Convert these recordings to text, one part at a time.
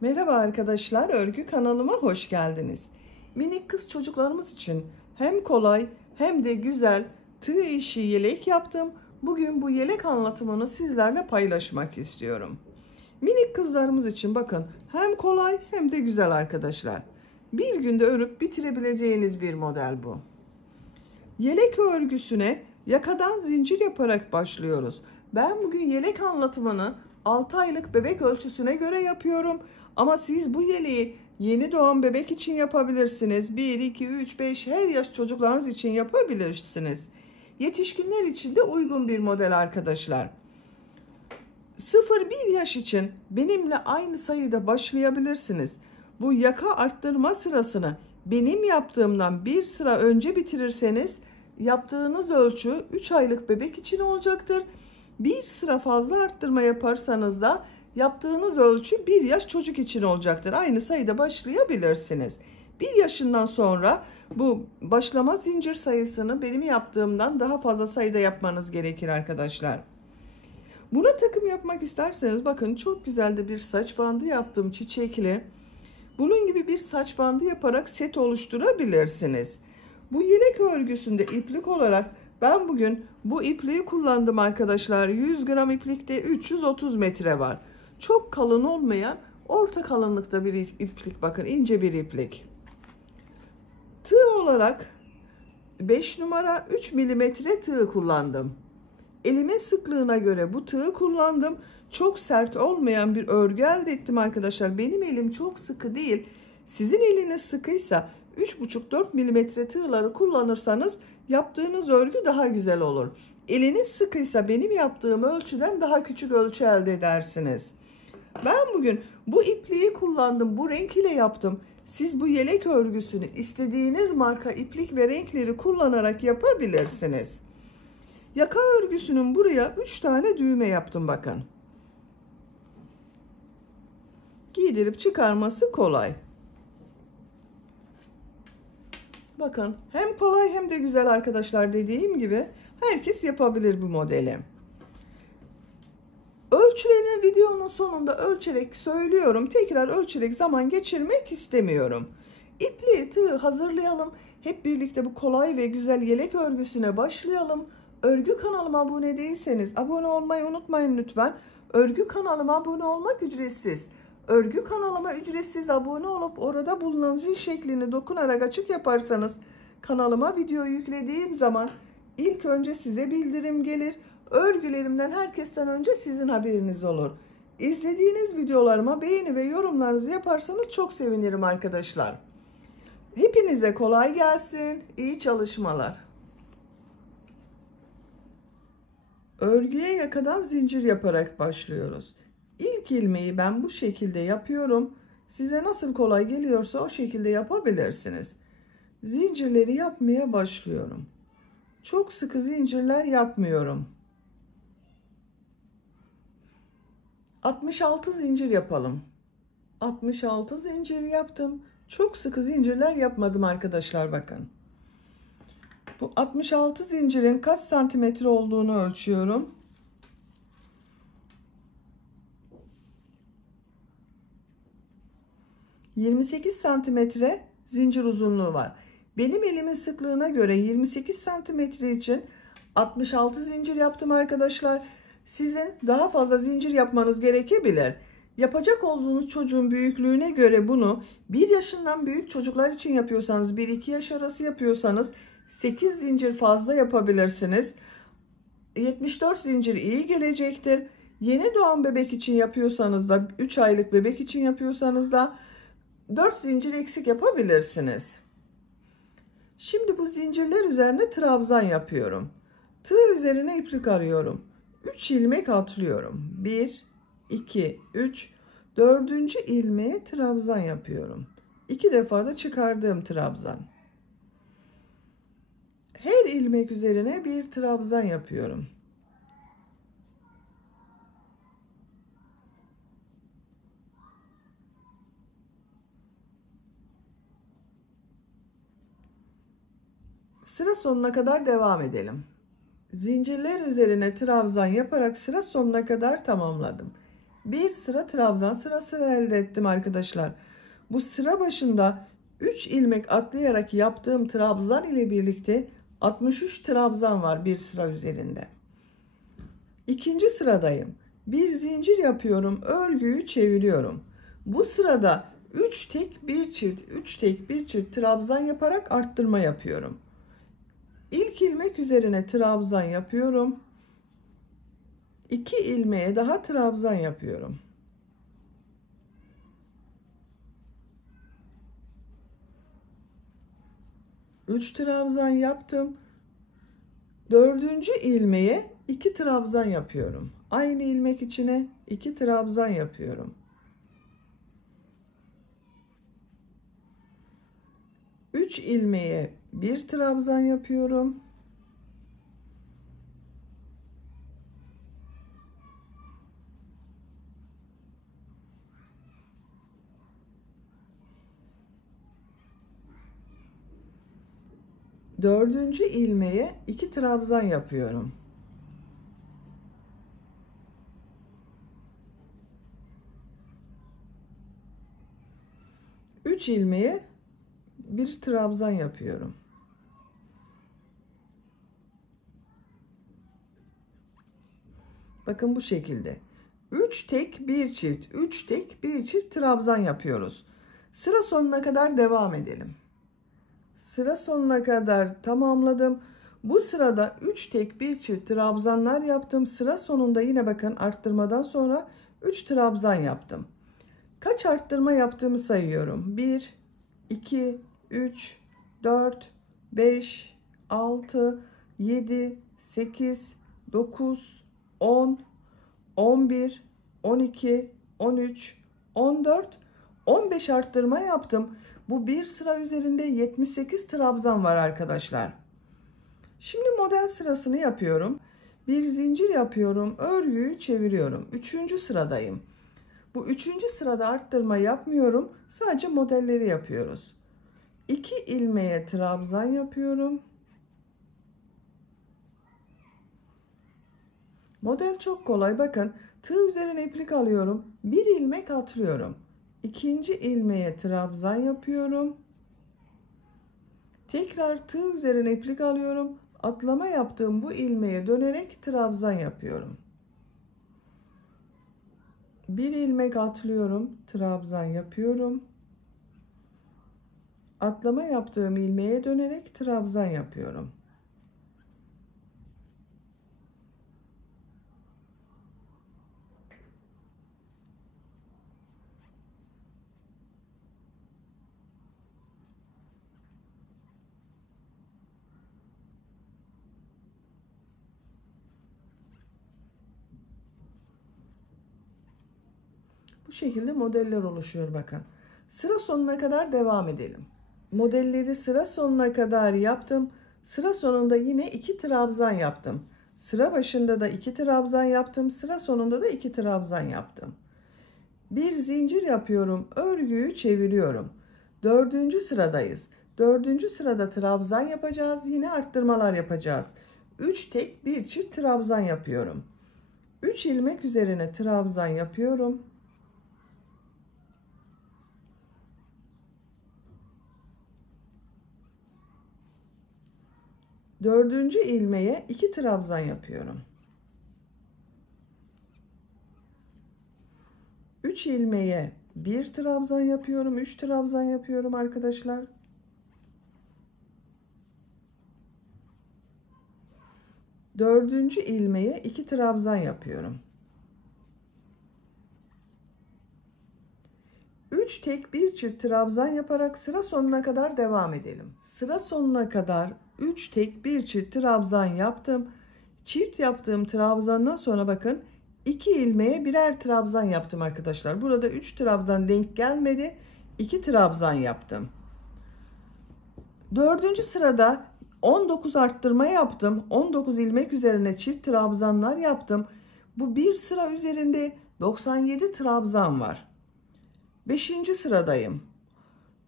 Merhaba arkadaşlar, örgü kanalıma hoş geldiniz. Minik kız çocuklarımız için hem kolay hem de güzel tığ işi yelek yaptım. Bugün bu yelek anlatımını sizlerle paylaşmak istiyorum. Minik kızlarımız için bakın hem kolay hem de güzel arkadaşlar. Bir günde örüp bitirebileceğiniz bir model bu. Yelek örgüsüne yakadan zincir yaparak başlıyoruz. Ben bugün yelek anlatımını 6 aylık bebek ölçüsüne göre yapıyorum. Ama siz bu yeleği yeni doğan bebek için yapabilirsiniz. 1, 2, 3, 5 her yaş çocuklarınız için yapabilirsiniz. Yetişkinler için de uygun bir model arkadaşlar. 0-1 yaş için benimle aynı sayıda başlayabilirsiniz. Bu yaka arttırma sırasını benim yaptığımdan bir sıra önce bitirirseniz yaptığınız ölçü 3 aylık bebek için olacaktır. Bir sıra fazla arttırma yaparsanız da yaptığınız ölçü 1 yaş çocuk için olacaktır. Aynı sayıda başlayabilirsiniz. 1 yaşından sonra bu başlama zincir sayısını benim yaptığımdan daha fazla sayıda yapmanız gerekir arkadaşlar. Buna takım yapmak isterseniz bakın çok güzel de bir saç bandı yaptım çiçekli. Bunun gibi bir saç bandı yaparak set oluşturabilirsiniz. Bu yelek örgüsünde iplik olarak ben bugün bu ipliği kullandım arkadaşlar. 100 gram iplikte 330 metre var. Çok kalın olmayan orta kalınlıkta bir iplik, bakın ince bir iplik. Tığ olarak 5 numara 3 milimetre tığ kullandım. Elimin sıklığına göre bu tığı kullandım. Çok sert olmayan bir örgü elde ettim arkadaşlar. Benim elim çok sıkı değil. Sizin eliniz sıkıysa 3,5-4 milimetre tığları kullanırsanız yaptığınız örgü daha güzel olur. Eliniz sıkıysa benim yaptığım ölçüden daha küçük ölçü elde edersiniz. Ben bugün bu ipliği kullandım. Bu renk ile yaptım. Siz bu yelek örgüsünü istediğiniz marka iplik ve renkleri kullanarak yapabilirsiniz. Yaka örgüsünün buraya 3 tane düğme yaptım bakın. Giydirip çıkarması kolay. Bakın hem kolay hem de güzel arkadaşlar, dediğim gibi herkes yapabilir bu modeli. Ölçülerini videonun sonunda ölçerek söylüyorum. Tekrar ölçerek zaman geçirmek istemiyorum. İpliği tığı hazırlayalım. Hep birlikte bu kolay ve güzel yelek örgüsüne başlayalım. Örgü kanalıma abone değilseniz abone olmayı unutmayın lütfen. Örgü kanalıma abone olmak ücretsiz. Örgü kanalıma ücretsiz abone olup orada bulunan zil şeklini dokunarak açık yaparsanız kanalıma video yüklediğim zaman ilk önce size bildirim gelir. Örgülerimden herkesten önce sizin haberiniz olur. İzlediğiniz videolarıma beğeni ve yorumlarınızı yaparsanız çok sevinirim arkadaşlar. Hepinize kolay gelsin. İyi çalışmalar. Örgüye yakadan zincir yaparak başlıyoruz. İlk ilmeği ben bu şekilde yapıyorum. Size nasıl kolay geliyorsa o şekilde yapabilirsiniz. Zincirleri yapmaya başlıyorum. Çok sıkı zincirler yapmıyorum. 66 zincir yapalım. 66 zincir yaptım. Çok sıkı zincirler yapmadım arkadaşlar, bakın. Bu 66 zincirin kaç santimetre olduğunu ölçüyorum. 28 santimetre zincir uzunluğu var. Benim elimin sıklığına göre 28 santimetre için 66 zincir yaptım arkadaşlar. Sizin daha fazla zincir yapmanız gerekebilir. Yapacak olduğunuz çocuğun büyüklüğüne göre bunu 1 yaşından büyük çocuklar için yapıyorsanız, 1-2 yaş arası yapıyorsanız 8 zincir fazla yapabilirsiniz. 74 zincir iyi gelecektir. Yeni doğan bebek için yapıyorsanız da, 3 aylık bebek için yapıyorsanız da 4 zincir eksik yapabilirsiniz. Şimdi bu zincirler üzerine trabzan yapıyorum. Tığ üzerine iplik arıyorum. 3 ilmek atlıyorum. 1, 2, 3, 4. ilmeğe trabzan yapıyorum. 2 defa da çıkardığım trabzan. Her ilmek üzerine bir trabzan yapıyorum. Sıra sonuna kadar devam edelim. Zincirler üzerine trabzan yaparak sıra sonuna kadar tamamladım. bir sıra trabzan sırası elde ettim arkadaşlar. Bu sıra başında 3 ilmek atlayarak yaptığım trabzan ile birlikte 63 trabzan var bir sıra üzerinde. İkinci sıradayım. Bir zincir yapıyorum, örgüyü çeviriyorum. Bu sırada 3 tek bir çift, 3 tek bir çift trabzan yaparak arttırma yapıyorum. İlk ilmek üzerine trabzan yapıyorum. 2 ilmeğe daha trabzan yapıyorum. Üç trabzan yaptım. Dördüncü ilmeğe 2 trabzan yapıyorum. Aynı ilmek içine 2 trabzan yapıyorum. 3 ilmeğe 1 trabzan yapıyorum. Dördüncü ilmeğe 2 trabzan yapıyorum. Üç ilmeğe 1 trabzan yapıyorum. Bakın bu şekilde. 3 tek bir çift, 3 tek bir çift trabzan yapıyoruz. Sıra sonuna kadar devam edelim. Sıra sonuna kadar tamamladım. Bu sırada 3 tek bir çift trabzanlar yaptım. Sıra sonunda yine bakın arttırmadan sonra 3 trabzan yaptım. Kaç arttırma yaptığımı sayıyorum. 1, 2, 3, 4, 5, 6, 7, 8, 9, 10, 11, 12, 13, 14, 15 arttırma yaptım. Bu bir sıra üzerinde 78 trabzan var arkadaşlar. Şimdi model sırasını yapıyorum. Bir zincir yapıyorum. Örgüyü çeviriyorum. Üçüncü sıradayım. Bu üçüncü sırada arttırma yapmıyorum. Sadece modelleri yapıyoruz. 2 ilmeğe trabzan yapıyorum. Model çok kolay. Bakın tığ üzerine iplik alıyorum. Bir ilmek atlıyorum. İkinci ilmeğe trabzan yapıyorum. Tekrar tığ üzerine iplik alıyorum. Atlama yaptığım bu ilmeğe dönerek trabzan yapıyorum. Bir ilmek atlıyorum, trabzan yapıyorum. Atlama yaptığım ilmeğe dönerek trabzan yapıyorum. Bu şekilde modeller oluşuyor bakın. Sıra sonuna kadar devam edelim. Modelleri sıra sonuna kadar yaptım. Sıra sonunda yine 2 trabzan yaptım. Sıra başında da 2 trabzan yaptım. Sıra sonunda da 2 trabzan yaptım. Bir zincir yapıyorum. Örgüyü çeviriyorum. Dördüncü sıradayız. Dördüncü sırada trabzan yapacağız. Yine arttırmalar yapacağız. 3 tek bir çift trabzan yapıyorum. 3 ilmek üzerine trabzan yapıyorum. Dördüncü ilmeğe 2 trabzan yapıyorum. 3 ilmeğe 1 trabzan yapıyorum. 3 trabzan yapıyorum arkadaşlar. Dördüncü ilmeğe 2 trabzan yapıyorum. 3 tek bir çift trabzan yaparak sıra sonuna kadar devam edelim. Sıra sonuna kadar 3 tek bir çift trabzan yaptım. Çift yaptığım trabzandan sonra bakın 2 ilmeğe birer trabzan yaptım arkadaşlar. Burada 3 trabzan denk gelmedi. 2 trabzan yaptım. Dördüncü sırada 19 arttırma yaptım. 19 ilmek üzerine çift trabzanlar yaptım. Bu bir sıra üzerinde 97 trabzan var. 5. sıradayım.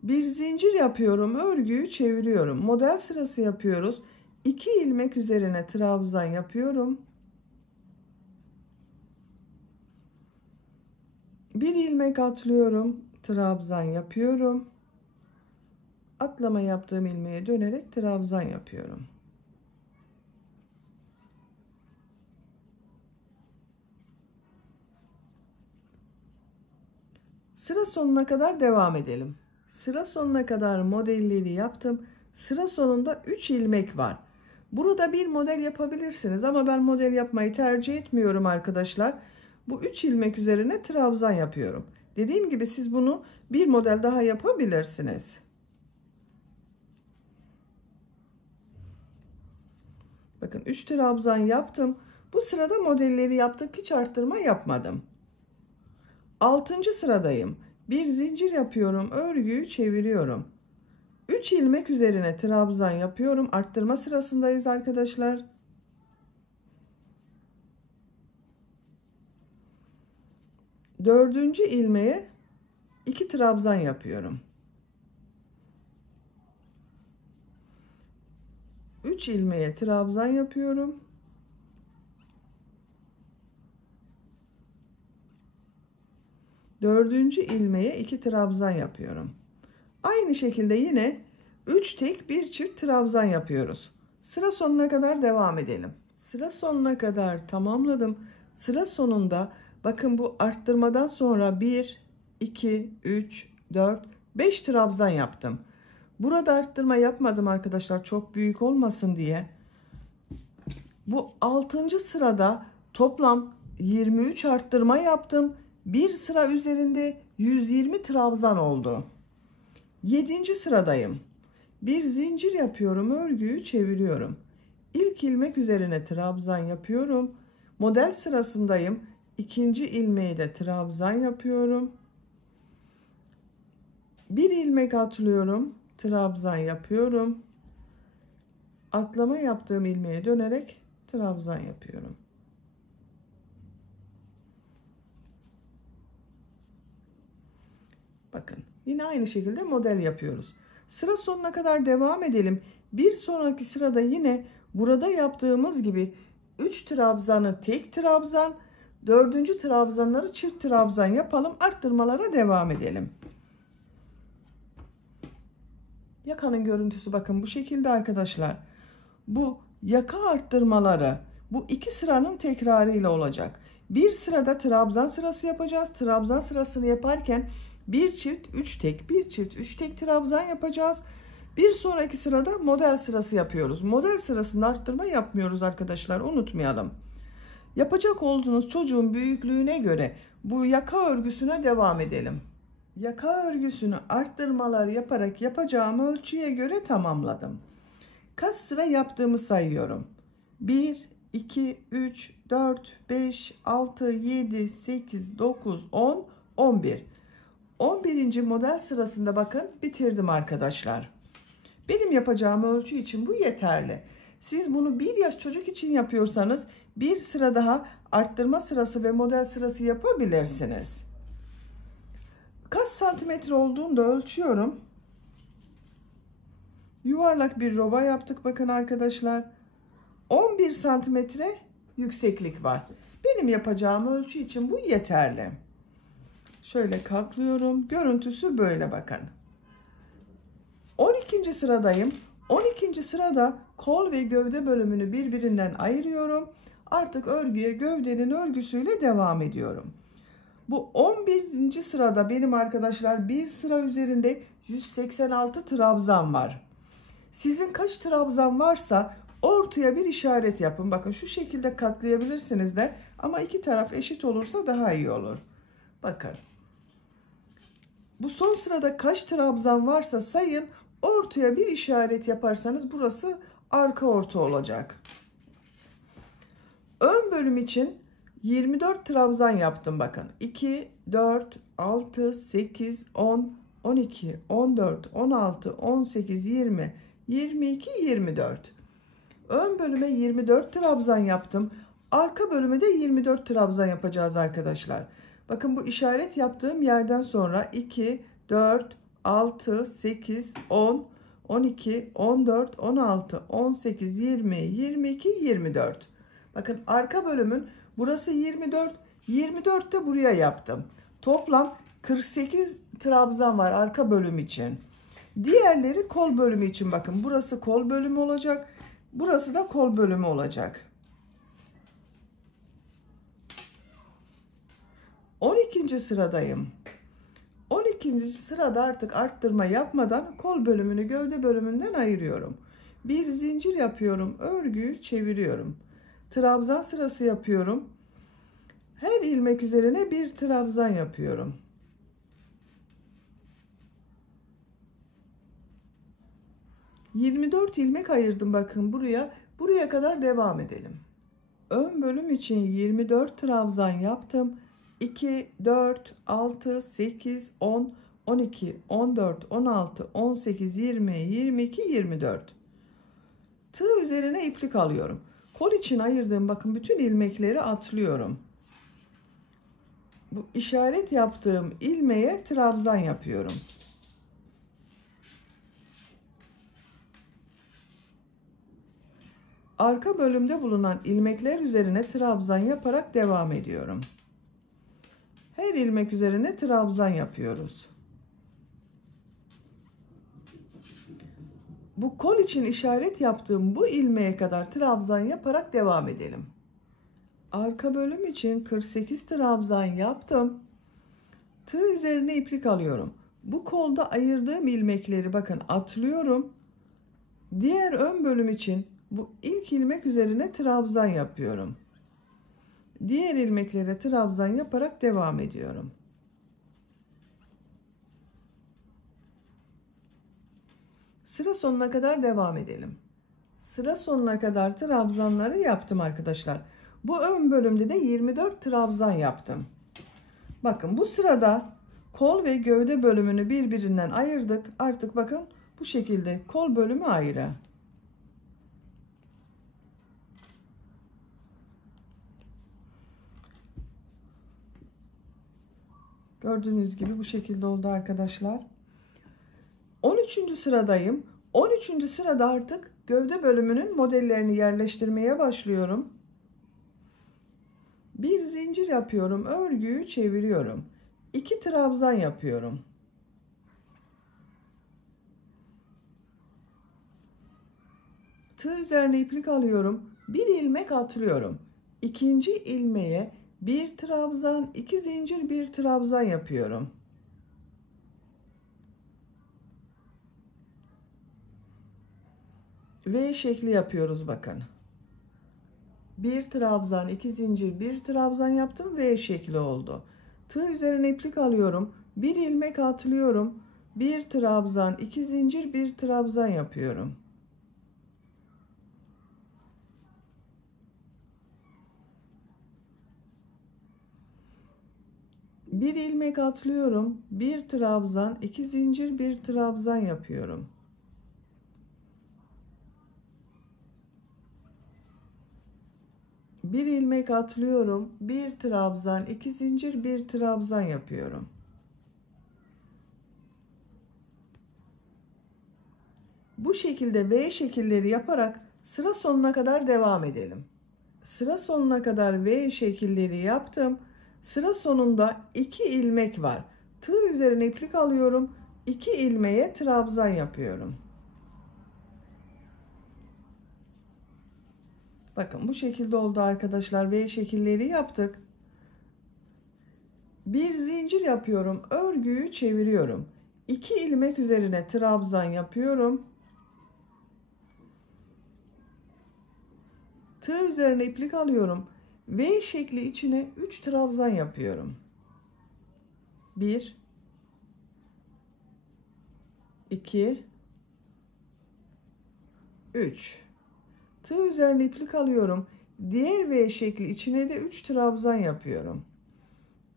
Bir zincir yapıyorum. Örgüyü çeviriyorum. Model sırası yapıyoruz. 2 ilmek üzerine trabzan yapıyorum. Bir ilmek atlıyorum, trabzan yapıyorum. Atlama yaptığım ilmeğe dönerek trabzan yapıyorum. Sıra sonuna kadar devam edelim. Sıra sonuna kadar modelleri yaptım. Sıra sonunda 3 ilmek var. Burada bir model yapabilirsiniz ama ben model yapmayı tercih etmiyorum arkadaşlar. Bu 3 ilmek üzerine trabzan yapıyorum. Dediğim gibi siz bunu bir model daha yapabilirsiniz. Bakın 3 trabzan yaptım. Bu sırada modelleri yaptık. Hiç arttırma yapmadım. 6. sıradayım. Bir zincir yapıyorum. Örgüyü çeviriyorum. 3 ilmek üzerine trabzan yapıyorum. Arttırma sırasındayız arkadaşlar. Dördüncü ilmeğe 2 trabzan yapıyorum. 3 ilmeğe trabzan yapıyorum. Dördüncü ilmeğe 2 trabzan yapıyorum. Aynı şekilde yine 3 tek bir çift trabzan yapıyoruz. Sıra sonuna kadar devam edelim. Sıra sonuna kadar tamamladım. Sıra sonunda bakın bu arttırmadan sonra 1, 2, 3, 4, 5 trabzan yaptım. Burada arttırma yapmadım arkadaşlar, çok büyük olmasın diye. Bu 6. sırada toplam 23 arttırma yaptım. Bir sıra üzerinde 120 trabzan oldu. 7. sıradayım. Bir zincir yapıyorum, örgüyü çeviriyorum. İlk ilmek üzerine trabzan yapıyorum. Model sırasındayım. İkinci ilmeği de trabzan yapıyorum. Bir ilmek atlıyorum, trabzan yapıyorum. Atlama yaptığım ilmeğe dönerek trabzan yapıyorum. Bakın yine aynı şekilde model yapıyoruz. Sıra sonuna kadar devam edelim. Bir sonraki sırada yine burada yaptığımız gibi 3 trabzanı tek trabzan, 4. trabzanları çift trabzan yapalım. Arttırmalara devam edelim. Yakanın görüntüsü bakın bu şekilde arkadaşlar. Bu yaka arttırmaları bu 2 sıranın tekrarıyla olacak. Bir sırada trabzan sırası yapacağız. Trabzan sırasını yaparken bir çift 3 tek, bir çift 3 tek trabzan yapacağız. Bir sonraki sırada model sırası yapıyoruz. Model sırasında arttırma yapmıyoruz arkadaşlar, unutmayalım. Yapacak olduğunuz çocuğun büyüklüğüne göre bu yaka örgüsüne devam edelim. Yaka örgüsünü arttırmalar yaparak yapacağım ölçüye göre tamamladım. Kaç sıra yaptığımı sayıyorum. 1, 2, 3, 4, 5, 6, 7, 8, 9, 10, 11. 11. model sırasında bakın bitirdim arkadaşlar. Benim yapacağım ölçü için bu yeterli. Siz bunu 1 yaş çocuk için yapıyorsanız bir sıra daha arttırma sırası ve model sırası yapabilirsiniz. Kaç santimetre olduğunu da ölçüyorum. Yuvarlak bir roba yaptık bakın arkadaşlar. 11 santimetre yükseklik var. Benim yapacağım ölçü için bu yeterli. Şöyle katlıyorum. Görüntüsü böyle bakın. 12. sıradayım. 12. sırada kol ve gövde bölümünü birbirinden ayırıyorum. Artık örgüye gövdenin örgüsüyle devam ediyorum. Bu 11. sırada benim arkadaşlar bir sıra üzerinde 186 trabzan var. Sizin kaç trabzan varsa ortaya bir işaret yapın. Bakın şu şekilde katlayabilirsiniz de ama iki taraf eşit olursa daha iyi olur. Bakın. Bu son sırada kaç trabzan varsa sayın, ortaya bir işaret yaparsanız burası arka orta olacak. Ön bölüm için 24 trabzan yaptım bakın. 2, 4, 6, 8, 10, 12, 14, 16, 18, 20, 22, 24. Ön bölüme 24 trabzan yaptım. Arka bölüme de 24 trabzan yapacağız arkadaşlar. Bakın bu işaret yaptığım yerden sonra 2, 4, 6, 8, 10, 12, 14, 16, 18, 20, 22, 24. Bakın arka bölümün burası 24, 24 de buraya yaptım. Toplam 48 trabzan var arka bölüm için. Diğerleri kol bölümü için. Bakın burası kol bölümü olacak. Burası da kol bölümü olacak. 12. sıradayım. 12. sırada artık arttırma yapmadan kol bölümünü gövde bölümünden ayırıyorum. Bir zincir yapıyorum. Örgüyü çeviriyorum. Trabzan sırası yapıyorum. Her ilmek üzerine bir trabzan yapıyorum. ...24 ilmek ayırdım bakın buraya. Buraya kadar devam edelim. Ön bölüm için 24 trabzan yaptım. 2, 4, 6, 8, 10, 12, 14, 16, 18, 20, 22, 24. Tığ üzerine iplik alıyorum. Kol için ayırdığım bakın bütün ilmekleri atlıyorum. Bu işaret yaptığım ilmeğe trabzan yapıyorum. Arka bölümde bulunan ilmekler üzerine trabzan yaparak devam ediyorum. Her ilmek üzerine trabzan yapıyoruz. Bu kol için işaret yaptığım bu ilmeğe kadar trabzan yaparak devam edelim. Arka bölüm için 48 trabzan yaptım. Tığ üzerine iplik alıyorum. Bu kolda ayırdığım ilmekleri bakın atlıyorum. Diğer ön bölüm için bu ilk ilmek üzerine trabzan yapıyorum. Diğer ilmeklere trabzan yaparak devam ediyorum. Sıra sonuna kadar devam edelim. Sıra sonuna kadar trabzanları yaptım arkadaşlar. Bu ön bölümde de 24 trabzan yaptım. Bakın bu sırada kol ve gövde bölümünü birbirinden ayırdık. Artık bakın bu şekilde kol bölümü ayrı. Gördüğünüz gibi bu şekilde oldu arkadaşlar. 13. sıradayım. 13. sırada artık gövde bölümünün modellerini yerleştirmeye başlıyorum. Bir zincir yapıyorum. Örgüyü çeviriyorum. 2 trabzan yapıyorum. Tığ üzerine iplik alıyorum. Bir ilmek atlıyorum. İkinci ilmeğe bir trabzan, 2 zincir, bir trabzan yapıyorum. V şekli yapıyoruz bakın. Bir trabzan, 2 zincir, bir trabzan yaptım. V şekli oldu. Tığ üzerine iplik alıyorum. Bir ilmek atlıyorum. Bir trabzan, 2 zincir, bir trabzan yapıyorum. Bir ilmek atlıyorum. Bir trabzan, 2 zincir, bir trabzan yapıyorum. Bir ilmek atlıyorum. Bir trabzan, 2 zincir, bir trabzan yapıyorum. Bu şekilde V şekilleri yaparak sıra sonuna kadar devam edelim. Sıra sonuna kadar V şekilleri yaptım. Sıra sonunda 2 ilmek var. Tığ üzerine iplik alıyorum. 2 ilmeğe trabzan yapıyorum. Bakın bu şekilde oldu arkadaşlar. V şekilleri yaptık. Bir zincir yapıyorum. Örgüyü çeviriyorum. 2 ilmek üzerine trabzan yapıyorum. Tığ üzerine iplik alıyorum. V şekli içine 3 trabzan yapıyorum. 1 2 3. Tığ üzerine iplik alıyorum. Diğer V şekli içine de 3 trabzan yapıyorum.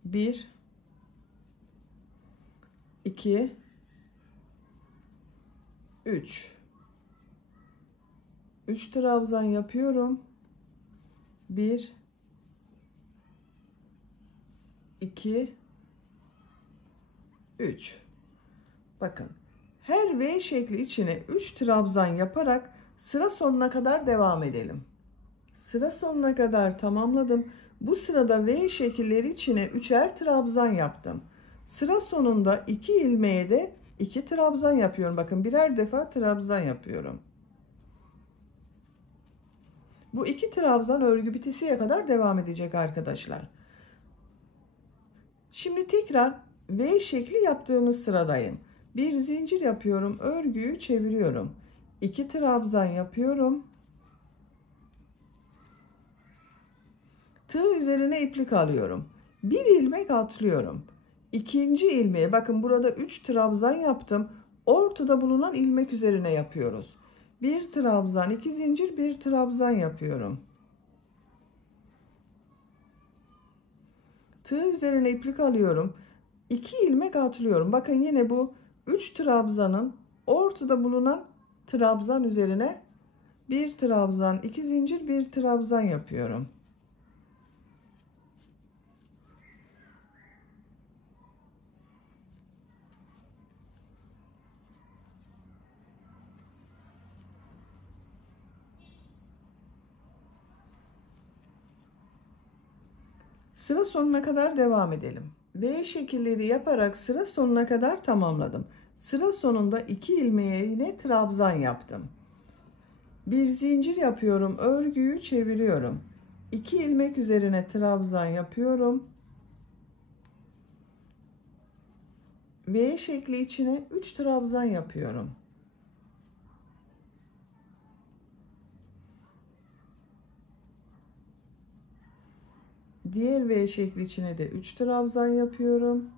1 2 3. 3 trabzan yapıyorum. 1 2 3. Bakın her V şekli içine 3 trabzan yaparak sıra sonuna kadar devam edelim. Sıra sonuna kadar tamamladım. Bu sırada V şekilleri içine 3'er trabzan yaptım. Sıra sonunda 2 ilmeğe de 2 trabzan yapıyorum. Bakın birer defa trabzan yapıyorum. Bu 2 trabzan örgü bitesiye kadar devam edecek arkadaşlar. Şimdi tekrar V şekli yaptığımız sıradayım. Bir zincir yapıyorum, örgüyü çeviriyorum. 2 trabzan yapıyorum. Tığ üzerine iplik alıyorum. Bir ilmek atlıyorum. İkinci ilmeğe bakın burada 3 trabzan yaptım. Ortada bulunan ilmek üzerine yapıyoruz. Bir trabzan, 2 zincir, bir trabzan yapıyorum. Tığ üzerine iplik alıyorum. 2 ilmek atlıyorum. Bakın yine bu 3 trabzanın ortada bulunan trabzan üzerine bir trabzan, 2 zincir, bir trabzan yapıyorum. Sıra sonuna kadar devam edelim. V şekilleri yaparak sıra sonuna kadar tamamladım. Sıra sonunda 2 ilmeğe yine trabzan yaptım. Bir zincir yapıyorum, örgüyü çeviriyorum. 2 ilmek üzerine trabzan yapıyorum. V şekli içine 3 trabzan yapıyorum. Diğer V şekli içine de 3 trabzan yapıyorum.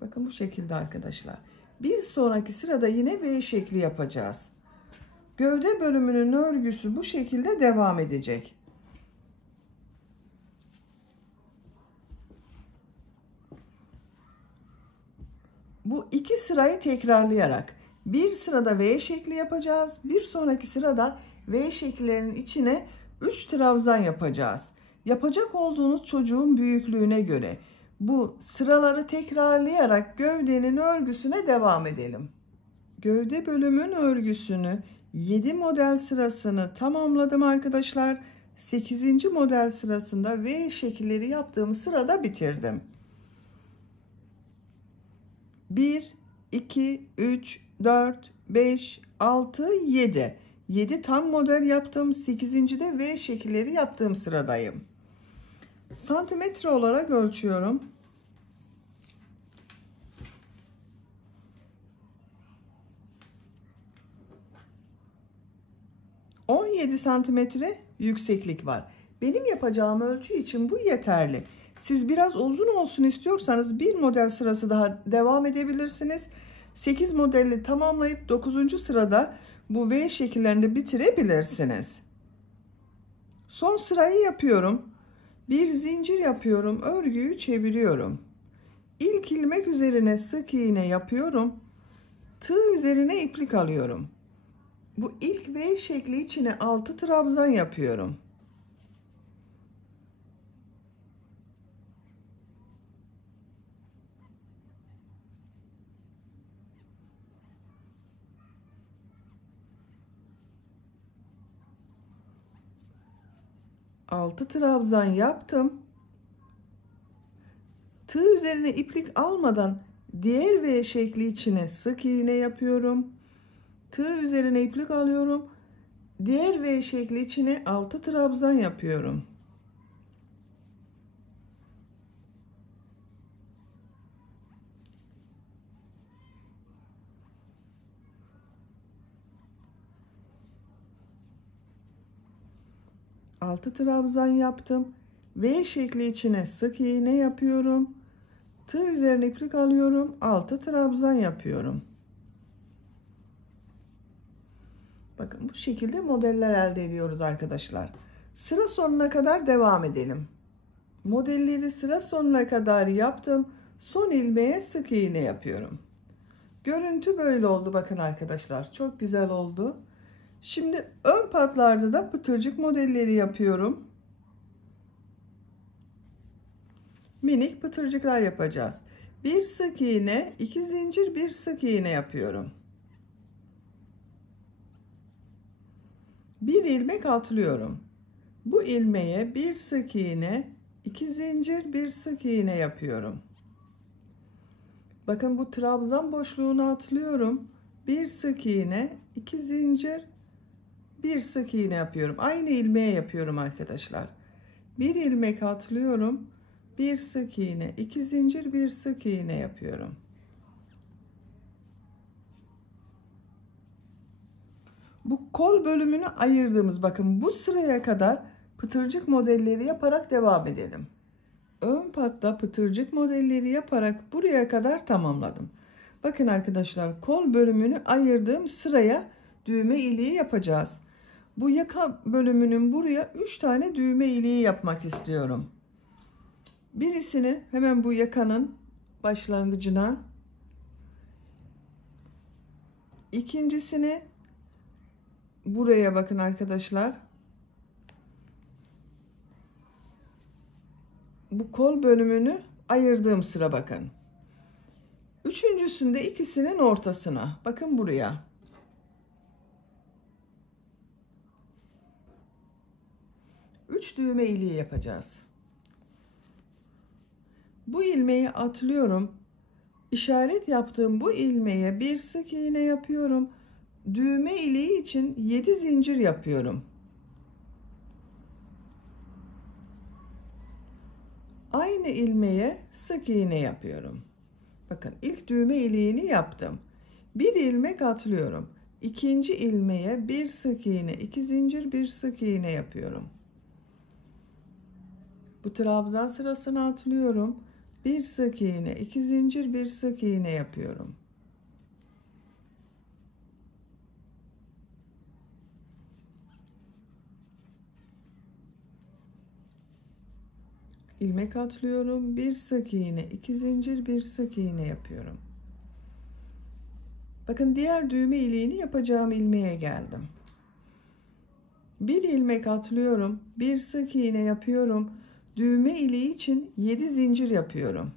Bakın bu şekilde arkadaşlar. Bir sonraki sırada yine V şekli yapacağız. Gövde bölümünün örgüsü bu şekilde devam edecek. Bu iki sırayı tekrarlayarak bir sırada V şekli yapacağız. Bir sonraki sırada V şekillerinin içine 3 trabzan yapacağız. Yapacak olduğunuz çocuğun büyüklüğüne göre bu sıraları tekrarlayarak gövdenin örgüsüne devam edelim. Gövde bölümün örgüsünü 7 model sırasını tamamladım arkadaşlar. 8. model sırasında V şekilleri yaptığım sırada bitirdim. 1, 2, 3, 4, 5, 6, 7. 7 tam model yaptım. 8. de V şekilleri yaptığım sıradayım. Santimetre olarak ölçüyorum. 17 santimetre yükseklik var. Benim yapacağım ölçü için bu yeterli. Siz biraz uzun olsun istiyorsanız bir model sırası daha devam edebilirsiniz. 8 modeli tamamlayıp 9. sırada bu V şekillerinde bitirebilirsiniz. Son sırayı yapıyorum. Bir zincir yapıyorum. Örgüyü çeviriyorum. İlk ilmek üzerine sık iğne yapıyorum. Tığ üzerine iplik alıyorum. Bu ilk V şekli içine 6 trabzan yapıyorum. Altı trabzan yaptım. Tığ üzerine iplik almadan diğer V şekli içine sık iğne yapıyorum. Tığ üzerine iplik alıyorum. Diğer V şekli içine 6 trabzan yapıyorum. Altı trabzan yaptım. V şekli içine sık iğne yapıyorum. Tığ üzerine iplik alıyorum. 6 trabzan yapıyorum. Bakın bu şekilde modeller elde ediyoruz arkadaşlar. Sıra sonuna kadar devam edelim. Modelleri sıra sonuna kadar yaptım. Son ilmeğe sık iğne yapıyorum. Görüntü böyle oldu bakın arkadaşlar. Çok güzel oldu. Şimdi ön patlarda da pıtırcık modelleri yapıyorum. minik pıtırcıklar yapacağız. Bir sık iğne, 2 zincir, bir sık iğne yapıyorum. Bir ilmek atlıyorum. Bu ilmeğe bir sık iğne, 2 zincir, bir sık iğne yapıyorum. Bakın bu trabzan boşluğunu atlıyorum. Bir sık iğne, 2 zincir, bir sık iğne yapıyorum. Aynı ilmeğe yapıyorum arkadaşlar. Bir ilmek atlıyorum. Bir sık iğne, 2 zincir, bir sık iğne yapıyorum. Bu kol bölümünü ayırdığımız, bakın bu sıraya kadar pıtırcık modelleri yaparak devam edelim. Ön patta pıtırcık modelleri yaparak buraya kadar tamamladım. Bakın arkadaşlar, kol bölümünü ayırdığım sıraya düğme iliği yapacağız. Bu yaka bölümünün buraya 3 tane düğme iliği yapmak istiyorum. Birisini hemen bu yakanın başlangıcına, ikincisini buraya, bakın arkadaşlar. Bu kol bölümünü ayırdığım sıra, bakın. Üçüncüsünde ikisinin ortasına, bakın buraya. Üç düğme iliği yapacağız. Bu ilmeği atlıyorum. İşaret yaptığım bu ilmeğe bir sık iğne yapıyorum. Düğme iliği için 7 zincir yapıyorum. Aynı ilmeğe sık iğne yapıyorum. Bakın ilk düğme iliğini yaptım. Bir ilmek atlıyorum. İkinci ilmeğe bir sık iğne, 2 zincir, bir sık iğne yapıyorum. Bu trabzan sırasını atlıyorum. Bir sık iğne, 2 zincir, bir sık iğne yapıyorum. İlmek atlıyorum. Bir sık iğne, 2 zincir, bir sık iğne yapıyorum. Bakın diğer düğme iliğini yapacağım ilmeğe geldim. Bir ilmek atlıyorum. Bir sık iğne yapıyorum. Düğme iliği için 7 zincir yapıyorum.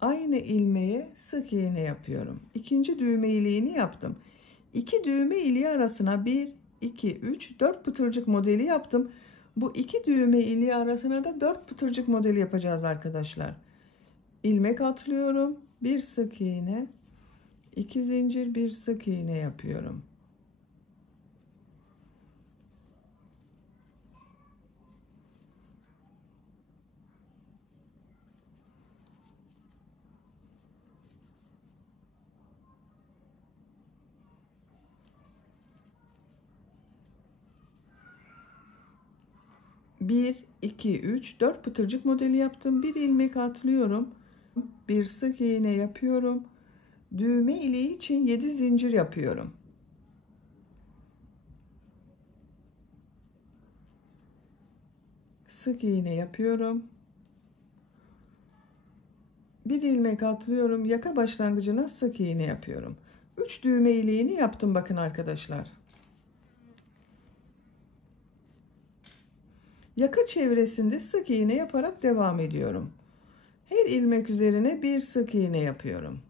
Aynı ilmeğe sık iğne yapıyorum. İkinci düğme iliğini yaptım. İki düğme iliği arasına 1, 2, 3, 4 pıtırcık modeli yaptım. Bu iki düğme iliği arasına da 4 pıtırcık modeli yapacağız arkadaşlar. İlmek atlıyorum. Bir sık iğne, 2 zincir, bir sık iğne yapıyorum. Bir, iki, üç, 4 pıtırcık modeli yaptım. Bir ilmek atlıyorum. Bir sık iğne yapıyorum. Düğme iliği için 7 zincir yapıyorum. Sık iğne yapıyorum. Bir ilmek atlıyorum. Yaka başlangıcına sık iğne yapıyorum. 3 düğme iliğini yaptım, bakın arkadaşlar. Yaka çevresinde sık iğne yaparak devam ediyorum. Her ilmek üzerine bir sık iğne yapıyorum.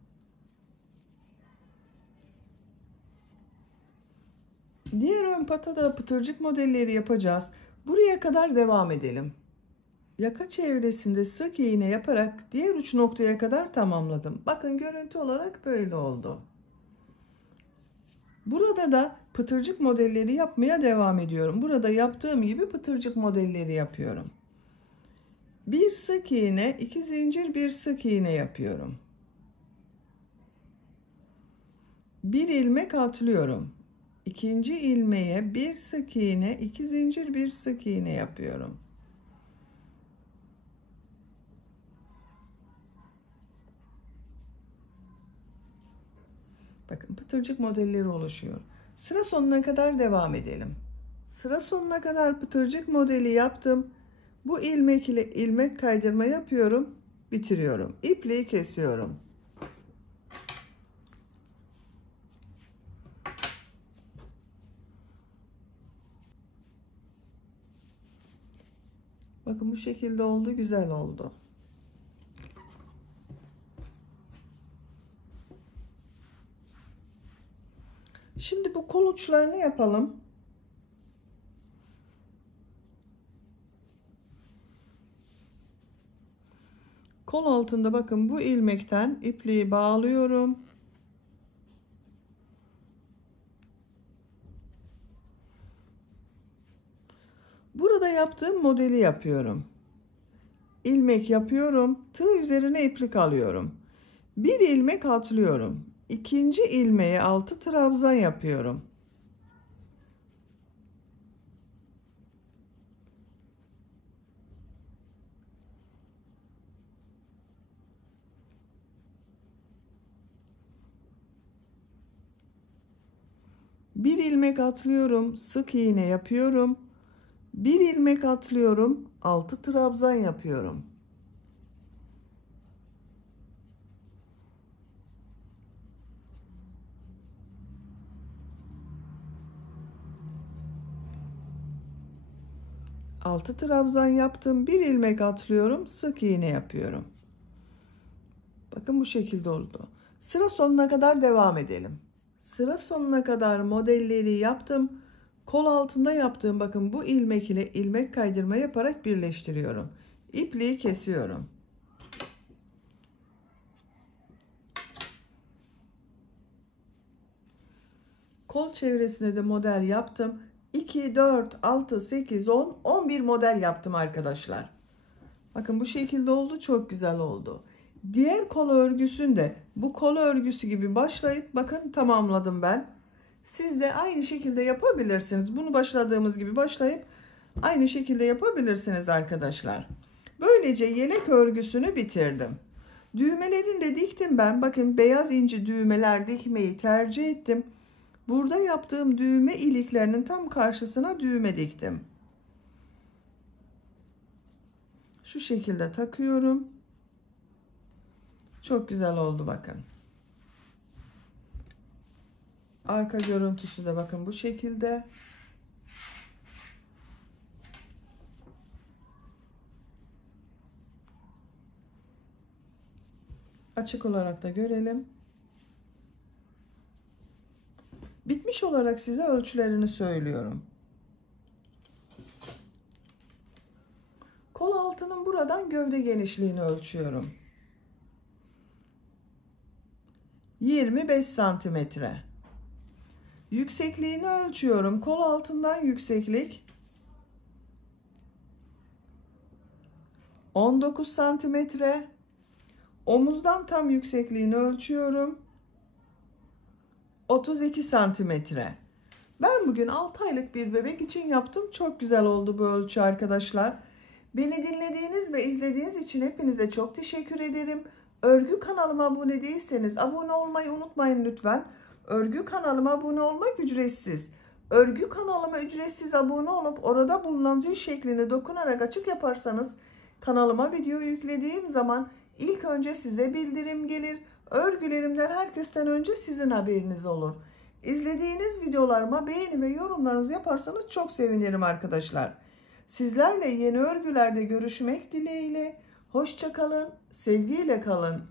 Diğer ön pata da pıtırcık modelleri yapacağız. Buraya kadar devam edelim. Yaka çevresinde sık iğne yaparak diğer uç noktaya kadar tamamladım. Bakın görüntü olarak böyle oldu. Burada da pıtırcık modelleri yapmaya devam ediyorum. Burada yaptığım gibi pıtırcık modelleri yapıyorum. Bir sık iğne, 2 zincir, bir sık iğne yapıyorum. Bir ilmek atlıyorum. İkinci ilmeğe bir sık iğne, 2 zincir, bir sık iğne yapıyorum. Bakın pıtırcık modelleri oluşuyor. Sıra sonuna kadar devam edelim. Sıra sonuna kadar pıtırcık modeli yaptım. Bu ilmek ile ilmek kaydırma yapıyorum, bitiriyorum. İpliği kesiyorum. Bakın bu şekilde oldu, güzel oldu. Şimdi bu kol uçlarını yapalım. Kol altında bakın bu ilmekten ipliği bağlıyorum. Burada yaptığım modeli yapıyorum. İlmek yapıyorum. Tığ üzerine iplik alıyorum. Bir ilmek atlıyorum. İkinci ilmeğe 6 trabzan yapıyorum. Bir ilmek atlıyorum, sık iğne yapıyorum. Bir ilmek atlıyorum, 6 trabzan yapıyorum. Altı trabzan yaptım, bir ilmek atlıyorum, sık iğne yapıyorum. Bakın bu şekilde oldu. Sıra sonuna kadar devam edelim. Sıra sonuna kadar modelleri yaptım. Kol altında yaptığım bakın bu ilmek ile ilmek kaydırma yaparak birleştiriyorum. İpliği kesiyorum. Kol çevresine de model yaptım. 2, 4, 6, 8, 10, 11 model yaptım arkadaşlar. Bakın bu şekilde oldu. Çok güzel oldu. Diğer kol örgüsünde bu kol örgüsü gibi başlayıp bakın tamamladım ben. Siz de aynı şekilde yapabilirsiniz. Bunu başladığımız gibi başlayıp aynı şekilde yapabilirsiniz arkadaşlar. Böylece yelek örgüsünü bitirdim. Düğmelerini de diktim ben. Bakın beyaz inci düğmeler dikmeyi tercih ettim. Burada yaptığım düğme iliklerinin tam karşısına düğme diktim. Şu şekilde takıyorum. Çok güzel oldu bakın. Arka görüntüsü de bakın bu şekilde. Açık olarak da görelim. Bitmiş olarak size ölçülerini söylüyorum. Kol altının buradan gövde genişliğini ölçüyorum. 25 santimetre. Yüksekliğini ölçüyorum. Kol altından yükseklik 19 santimetre. Omuzdan tam yüksekliğini ölçüyorum. 32 santimetre. Ben bugün 6 aylık bir bebek için yaptım. Çok güzel oldu bu ölçü arkadaşlar. Beni dinlediğiniz ve izlediğiniz için hepinize çok teşekkür ederim. Örgü kanalıma abone değilseniz abone olmayı unutmayın lütfen. Örgü kanalıma abone olmak ücretsiz. Örgü kanalıma ücretsiz abone olup orada bulunan zil şeklini dokunarak açık yaparsanız kanalıma video yüklediğim zaman ilk önce size bildirim gelir. Örgülerimden herkesten önce sizin haberiniz olur. İzlediğiniz videolarıma beğeni ve yorumlarınızı yaparsanız çok sevinirim arkadaşlar. Sizlerle yeni örgülerde görüşmek dileğiyle. Hoşça kalın, sevgiyle kalın.